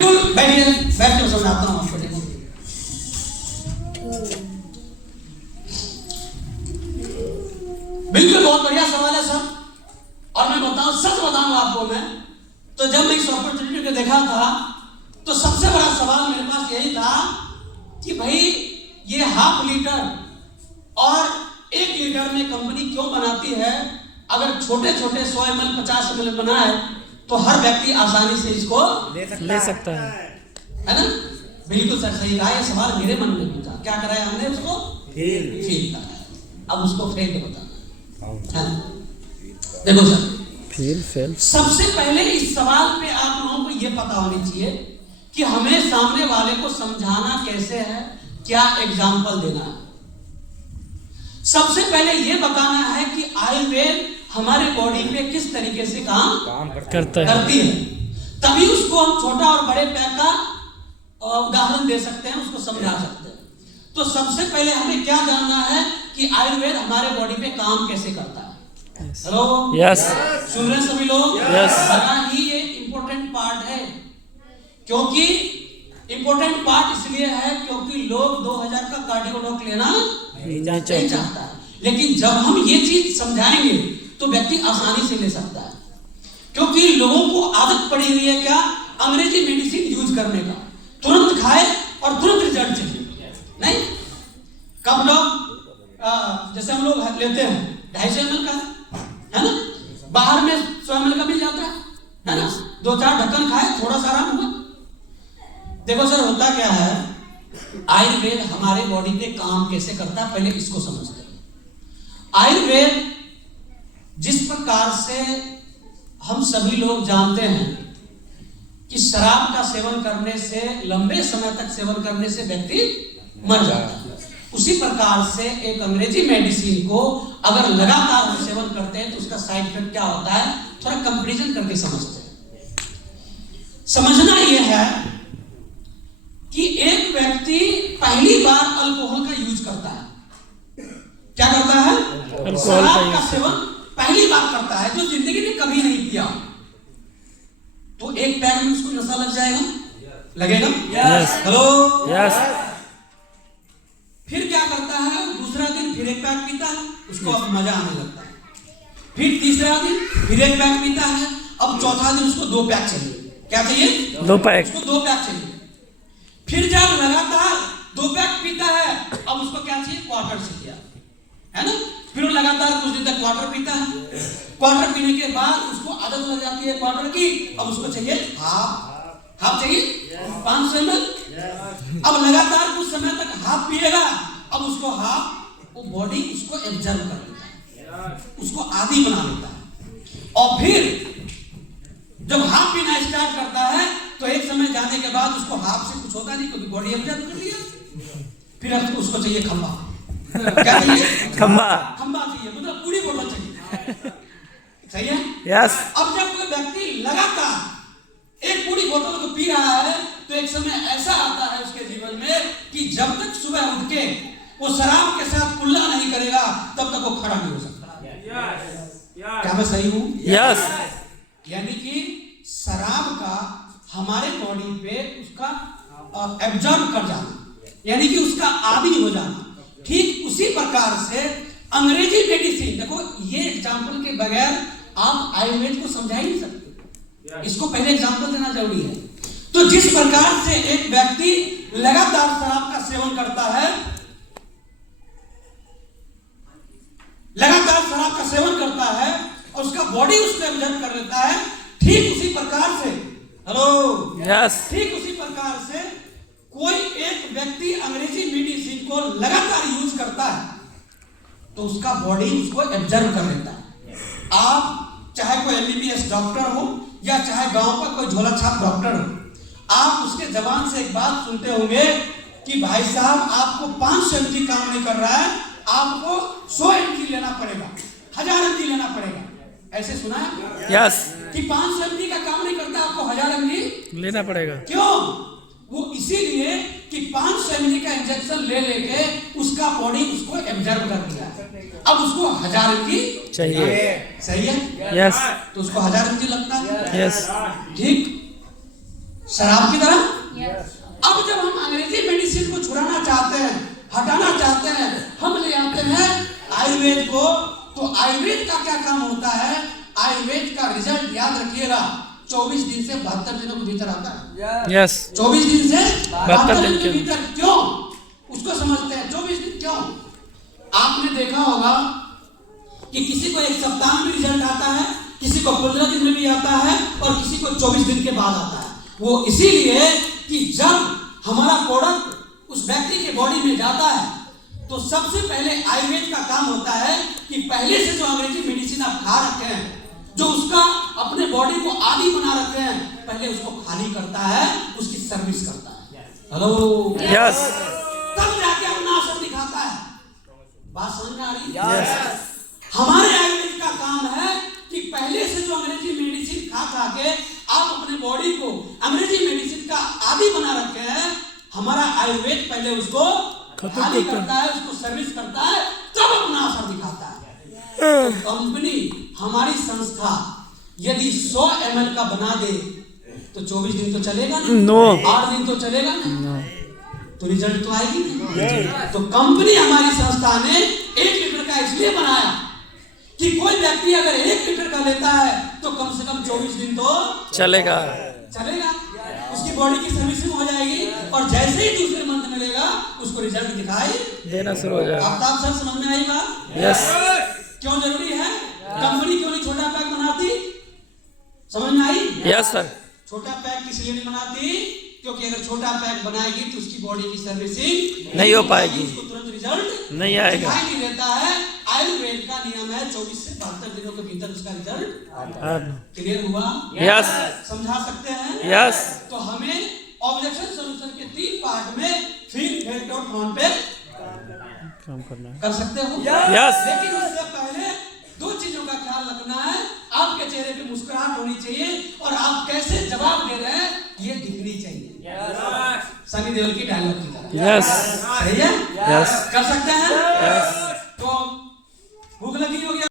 बिल्कुल बैठिए, बैठ के समझाता हूँ आपको। देखो बिल्कुल बहुत बढ़िया सवाल है सर। और मैं बताऊं, सच बताऊंगा आपको मैं, तो जब मैं इस अपॉर्चुनिटी को देखा था तो सबसे बड़ा सवाल मेरे पास यही था कि भाई ये हाफ लीटर और 1 लीटर में कंपनी क्यों बनाती है? अगर छोटे छोटे 100 ml 50 ml बनाए तो हर व्यक्ति आसानी से इसको ले सकता है ना? बिल्कुल सर, सही कहा। ये सवाल मेरे मन में भी था। क्या कराया हमने उसको? फील कराया। अब उसको फेल बताना है। देखो सर, फेल सबसे पहले इस सवाल पे आप लोगों को ये पता होनी चाहिए कि हमें सामने वाले को समझाना कैसे है, क्या एग्जाम्पल देना है। सबसे पहले ये बताना है कि आयुर्वेद हमारे बॉडी पे किस तरीके से काम करती है, तभी उसको हम छोटा और बड़े पैक का उदाहरण दे सकते हैं, उसको समझा सकते हैं। तो सबसे पहले हमें क्या जानना है कि आयुर्वेद हमारे बॉडी पे काम कैसे करता है। हेलो, यस, सुन रहे सभी लोग? यस। बड़ा ही ये इंपॉर्टेंट पार्ट है। क्योंकि इंपॉर्टेंट पार्ट इसलिए है क्योंकि लोग 2000 का कार्डियोलॉग लेना नहीं चाहता है, लेकिन जब हम ये चीज समझाएंगे तो व्यक्ति आसानी से ले सकता है। क्योंकि लोगों को आदत पड़ी हुई है क्या? अंग्रेजी मेडिसिन यूज करने का, तुरंत खाए और तुरंत रिजल्ट चाहिए। नहीं, कब लोग जैसे हम लोग लेते हैं 250 ml का है ना, बाहर में 100 ml का मिल जाता है ना, 2-4 ढक्कन खाए, थोड़ा सा आराम हुआ। देखो सर, होता क्या है, आयुर्वेद हमारे बॉडी पे काम कैसे करता है, पहले इसको समझते हैं। आयुर्वेद जिस प्रकार से हम सभी लोग जानते हैं कि शराब का सेवन करने से, लंबे समय तक सेवन करने से व्यक्ति मर जाता है, उसी प्रकार से एक अंग्रेजी मेडिसिन को अगर लगातार हम सेवन करते हैं तो उसका साइड इफेक्ट क्या होता है, थोड़ा कंपैरिजन करके समझते हैं। समझना यह है कि एक व्यक्ति पहली बार अल्कोहल का यूज करता है। क्या करता है? शराब का सेवन पहली बार करता है, जो जिंदगी में कभी नहीं किया। तो एक पैक में उसको नशा लग जाएगा, लगेगा? यस। Hello, yes. फिर क्या करता है? दूसरा दिन फिर एक पैक पीता है, उसको अब मजा आने लगता है। फिर तीसरा दिन फिर एक पैक पीता है, अब चौथा दिन उसको 2 पैक चाहिए। क्या चाहिए? 2 पैक। उसको 2 पैक चाहिए। फिर जब लगातार 2 पैक पीता है, अब उसको क्या चाहिए? क्वार्टर चाहिए, है ना? फिर वो लगातार कुछ दिन तक क्वार्टर पीता है। क्वार्टर पीने के बाद उसको आदत लग जाती है क्वार्टर की, अब उसको चाहिए हाफ चाहिए 500 ml। अब लगातार कुछ समय तक हाफ पिएगा, अब उसको हाफ, वो बॉडी उसको एब्जॉर्ब कर लेता है, उसको आदी बना लेता है। और फिर जब हाफ पीना स्टार्ट करता है तो एक समय जाने के बाद उसको हाफ से कुछ होता नहीं, क्योंकि बॉडी एब्जॉर्ब कर लिया। फिर अब उसको चाहिए खंबा। क्या चाहिए? खंबा चाहिए, मतलब पूरी बोतल चाहिए। सही है? यस। अब जब कोई व्यक्ति लगातार एक पूरी बोतल को पी रहा है तो एक समय ऐसा आता है उसके जीवन में कि जब तक सुबह उठ के वो शराब के साथ कुल्ला नहीं करेगा तब तक वो खड़ा नहीं हो सकता। क्या मैं सही हूं? यस। यानी कि शराब का हमारे बॉडी पे उसका एब्जॉर्ब कर जाना, यानी कि उसका आदी हो जाना। ठीक उसी प्रकार से अंग्रेजी मेडिसिन, देखो ये एग्जाम्पल के बगैर आप आयुर्वेद को समझा ही नहीं सकते, इसको पहले एग्जाम्पल देना जरूरी है। तो जिस प्रकार से एक व्यक्ति लगातार शराब का सेवन करता है, लगातार शराब का सेवन करता है और उसका बॉडी उसको एब्जॉर्ब कर लेता है, ठीक उसी प्रकार से, हेलो, यस, ठीक उसी प्रकार से कोई एक व्यक्ति अंग्रेजी मेडिसिन को लगातार यूज करता है तो उसका बॉडी उसको एब्जॉर्ब कर लेता है। आप चाहे कोई एमबीबीएस डॉक्टर हो या चाहे गांव का कोई झोला छाप डॉक्टर हो, आप उसके जबान से एक बात सुनते होंगे कि भाई साहब आपको 500 mg काम नहीं कर रहा है, आपको 100 mg लेना पड़ेगा, 1000 mg लेना पड़ेगा। ऐसे सुना है? यस। कि 500 mg का काम नहीं करता, आपको 1000 mg लेना पड़ेगा। क्यों? वो इसीलिए कि 500 mg का इंजेक्शन ले लेके उसका बॉडी उसको एब्जॉर्ब कर लिया, अब उसको 1000 mg चाहिए। सही है? यस। तो उसको 1000 mg लगता है। यस। ठीक शराब की तरह। अब जब हम अंग्रेजी मेडिसिन को छुड़ाना चाहते हैं, हटाना चाहते हैं, हम ले आते हैं आयुर्वेद को। तो आयुर्वेद का क्या काम होता है? आयुर्वेद का रिजल्ट याद रखिएगा, 24 दिन से 72 दिनों के भीतर आता है। यस 24 दिन से 72 दिन के दिन। भीतर। क्यों उसको समझते हैं 24 दिन क्यों? आपने देखा होगा कि किसी को एक सप्ताह में रिजल्ट आता है, किसी को 15 दिन में भी आता है और किसी को 24 दिन के बाद आता है। वो इसीलिए कि जब हमारा प्रोडक्ट उस व्यक्ति के बॉडी में जाता है तो सबसे पहले आयुर्वेद का काम होता है कि पहले से जो अंग्रेजी मेडिसिन आप खा रखे हैं, जो उसका अपने बॉडी को आदी बना रखे हैं, पहले उसको खाली करता है, उसकी सर्विस करता है। हेलो यस तब जाके अपना असर दिखाता है। बात समझ में आ रही है? यस हमारे आयुर्वेद का काम है कि पहले से जो अंग्रेजी मेडिसिन खा के आप अपने बॉडी को अंग्रेजी मेडिसिन का आदी बना रखे हैं, हमारा आयुर्वेद पहले उसको खाली करता है, उसको सर्विस करता है, तब अपना असर दिखाता है। तो कंपनी, हमारी संस्था यदि 100 ml का बना दे तो 24 दिन तो चलेगा ना, नो 8 दिन तो चलेगा ना, तो रिजल्ट तो आएगी नहीं। तो कंपनी, हमारी संस्था ने 1 लीटर का इसलिए बनाया कि कोई व्यक्ति अगर 1 लीटर का लेता है तो कम से कम 24 दिन तो चलेगा। चलेगा, उसकी बॉडी की सर्विसिंग हो जाएगी और जैसे ही दूसरे मंथ मिलेगा उसको रिजल्ट दिखाई देना शुरू हो जाएगा। अब आप सब समझ में आई बात? यस क्यों जरूरी है? कंपनी क्यों नहीं छोटा पैक बनाती? समझ में आई? Yes sir. छोटा पैक किस लिए नहीं बनाती? क्योंकि अगर छोटा पैक बनाएगी तो उसकी बॉडी की सर्विसिंग नहीं हो पाएगी, उसको तुरंत रिजल्ट नहीं आएगा। दिखाई नहीं देता है। आयुर्वेद का नियम है 24 से 72 दिनों के भीतर उसका रिजल्ट। क्लियर हुआ? यस समझा सकते हैं? यस तो हमें ऑब्जेक्शन सॉल्यूशन के 3 पार्ट में फील, फेल्ट और नॉन पे काम करना है। कर सकते हो। यस लेकिन उससे पहले 2 चीजों का ख्याल रखना है। आपके चेहरे पे मुस्कुराहट होनी चाहिए और आप कैसे जवाब दे रहे हैं ये दिखनी चाहिए। सनी देओल की डायलॉग की तरह। यस सही है? यस कर सकते हैं? यस तो भूख लगी